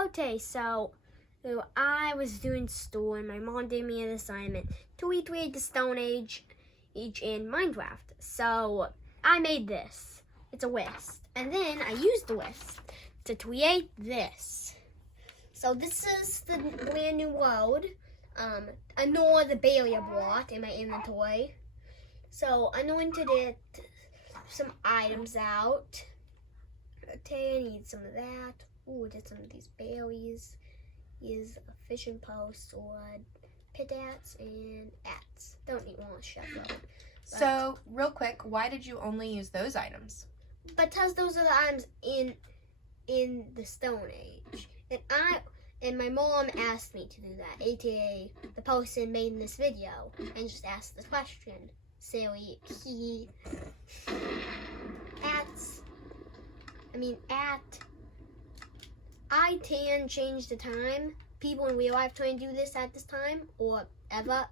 Okay, so I was doing school and my mom gave me an assignment to recreate the Stone Age in Minecraft. So I made this. It's a whisk. And then I used the whisk to create this. So this is the brand new road. I know the barrier block in my inventory. So I'm going to get some items out. Okay, I need some of that. Ooh, get some of these berries. Is a fishing post or pit-ats and ats. Don't need one shovel. So, real quick, why did you only use those items? Because those are the items in the Stone Age. And my mom asked me to do that, aka the person made in this video, and just asked this question. Silly, I can change the time. People in real life try and do this at this time, or ever.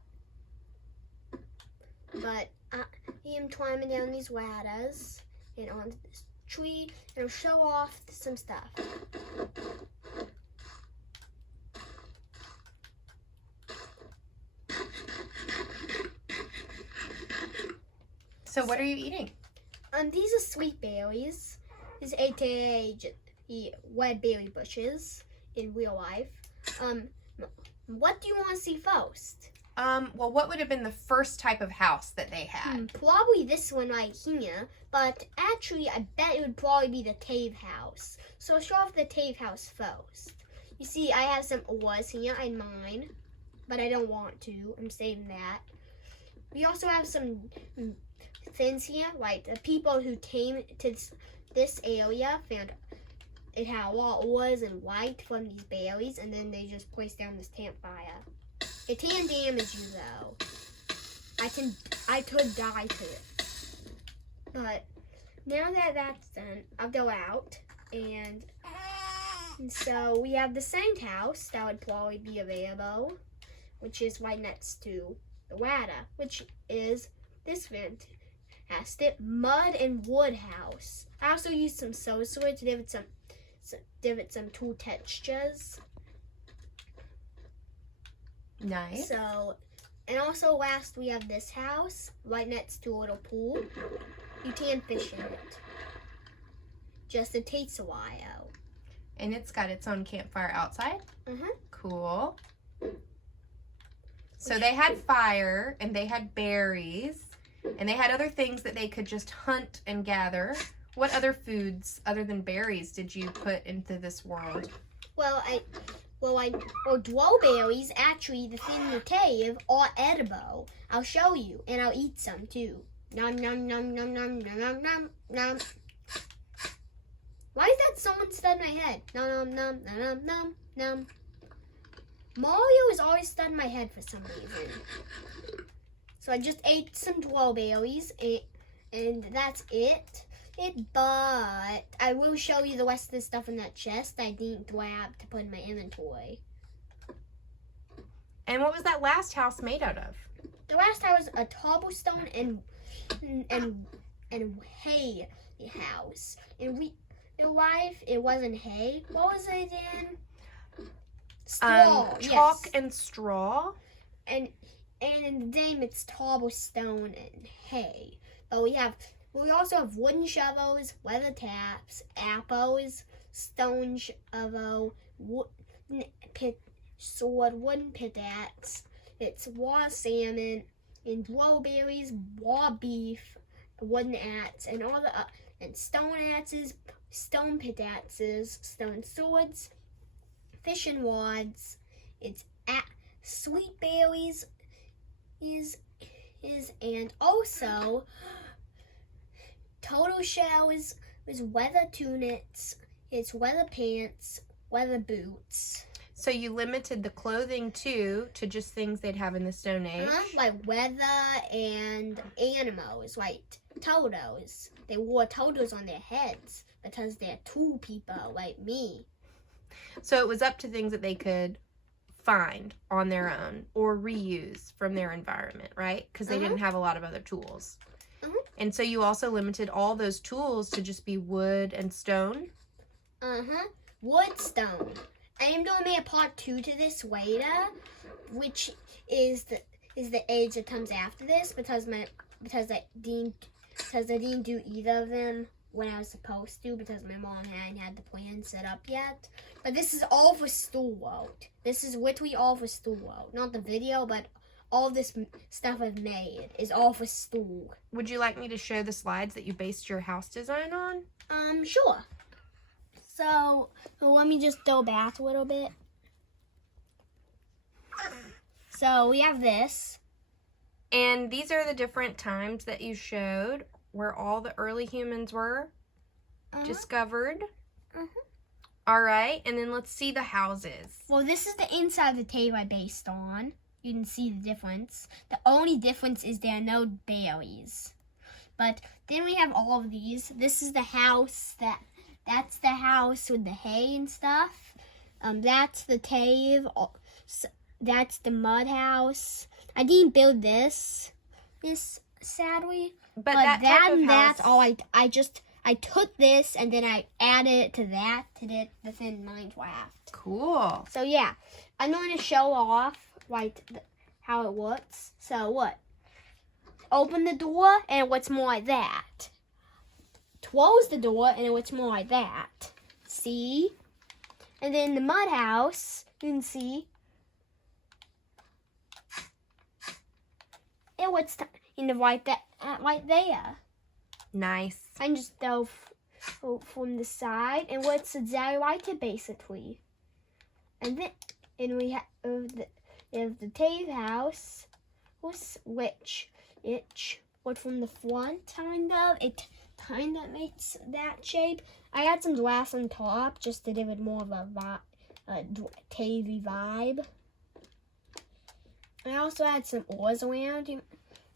But I am climbing down these ladders and onto this tree, and I'll show off some stuff. So what are you eating? These are sweet berries. These are aka the red berry bushes in real life. What do you want to see first? Well, what would have been the first type of house that they had? Probably this one right here, but actually I bet it would probably be the cave house. So I'll show off the cave house first. You see, I have some ores here in mine, but I don't want to. I'm saving that. We also have some things here, like the people who came to this area found it had a lot of ores and light from these berries, and then they just placed down this campfire. It can damage you though. I could die to it. But now that that's done, I'll go out and so we have the sand house that would probably be available, which is right next to the ladder, which is this fantastic mud and wood house. I also used some sorcerer to give it some tool textures. Nice. So, and also last we have this house right next to a little pool. You can fish in it. Just it takes a while. And it's got its own campfire outside? Cool. So they had fire, and they had berries, and they had other things that they could just hunt and gather. What other foods, other than berries, did you put into this world? Well, dwellberries, actually, the thing in the cave, are edible. I'll show you, and I'll eat some, too. Nom, nom, nom, nom, nom, nom, nom, nom, nom. Why is that someone stuck in my head? Nom, nom, nom, nom, nom, nom. Mario is always stuck in my head for some reason. So I just ate some dwellberries, and that's it. But I will show you the rest of the stuff in that chest I didn't grab to put in my inventory. And what was that last house made out of? The last house was a cobblestone and hay house. In real life, it wasn't hay. What was it again? Straw. Chalk yes. and straw. And in the name, it's cobblestone and hay. But we also have wooden shovels, leather taps, apples, stone shovel, wooden sword, wooden pickaxe. It's raw salmon, and dwellberries, raw beef, wooden axe, and all the and stone axes, stone pickaxes, stone swords, fishing rods. It's sweet berries and also total shell is weather tunics, it's weather pants, weather boots. So you limited the clothing too to just things they'd have in the Stone Age? Like weather and animals, like totos. They wore totos on their heads because they're tool people like me. So it was up to things that they could find on their own or reuse from their environment, right? Because they didn't have a lot of other tools. And so you also limited all those tools to just be wood and stone? Wood, stone. I am going to make a part 2 to this later, which is the age that comes after this because I didn't do either of them when I was supposed to because my mom hadn't had the plan set up yet. But this is all for school world. This is literally all for school world. Not the video, but all this stuff I've made is all for school. Would you like me to show the slides that you based your house design on? Sure. So let me just go back a little bit. So we have this. And these are the different times that you showed where all the early humans were discovered. All right, and then let's see the houses. Well, this is the inside of the cave I based on. You can see the difference. The only difference is there are no berries. But then we have all of these. This is the house that's the house with the hay and stuff. That's the cave. That's the mud house. I didn't build this sadly. But that type of house, that's all I took this and then I added it to that within Minecraft. Cool. So yeah, I'm going to show off how it looks. So what? Open the door and it looks more like that. Close the door and it looks more like that. See? And then the mud house, you can see. It looks in the right there. Nice. I just go from the side and what's exactly like it basically. And we have the cave house, which from the front kind of. It kind of makes that shape. I had some glass on top just to give it more of a cavey vibe. I also had some oars around,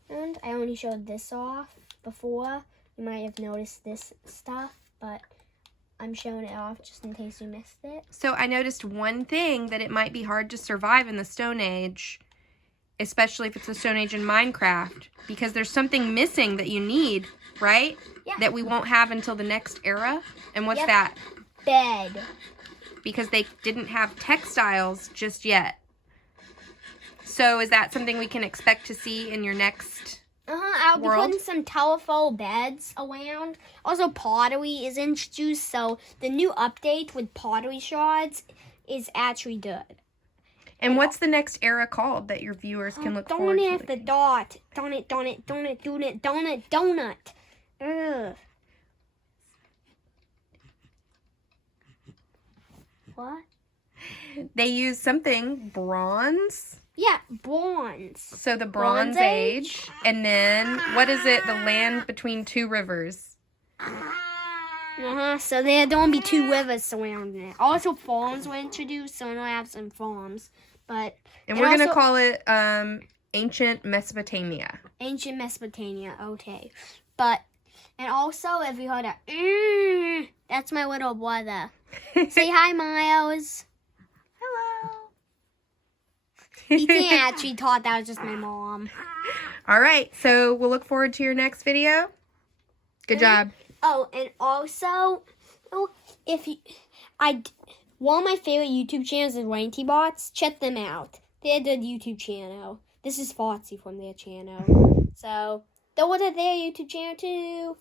and I only showed this off before. You might have noticed this stuff, but I'm showing it off just in case you missed it. So I noticed one thing, that it might be hard to survive in the Stone Age, especially if it's the Stone Age in Minecraft, because there's something missing that you need, right? Yeah. That we won't have until the next era. And what's Yep. that? Bed. Because they didn't have textiles just yet. So is that something we can expect to see in your next I'll be world? putting some colorful beds around. Also, pottery is introduced, so the new update with pottery shards is actually good. And what's the next era called that your viewers can look forward to? Don't it, the dot. Don't it. Ugh. What? They use something, bronze. Yeah, bronze. So the Bronze Age. And then, what is it? The land between two rivers. So there don't be two rivers surrounding it. Also, farms were introduced, so I have some farms. And we're going to call it Ancient Mesopotamia. Ancient Mesopotamia, okay. And also, if you heard that, that's my little brother. Say hi, Miles. Hello. He actually thought that was just my mom. All right, so we'll look forward to your next video. Good job. Oh, and also, one of my favorite YouTube channels is Ranty Bots. Check them out. They're a good YouTube channel. This is Foxy from their channel. So, go to their YouTube channel too.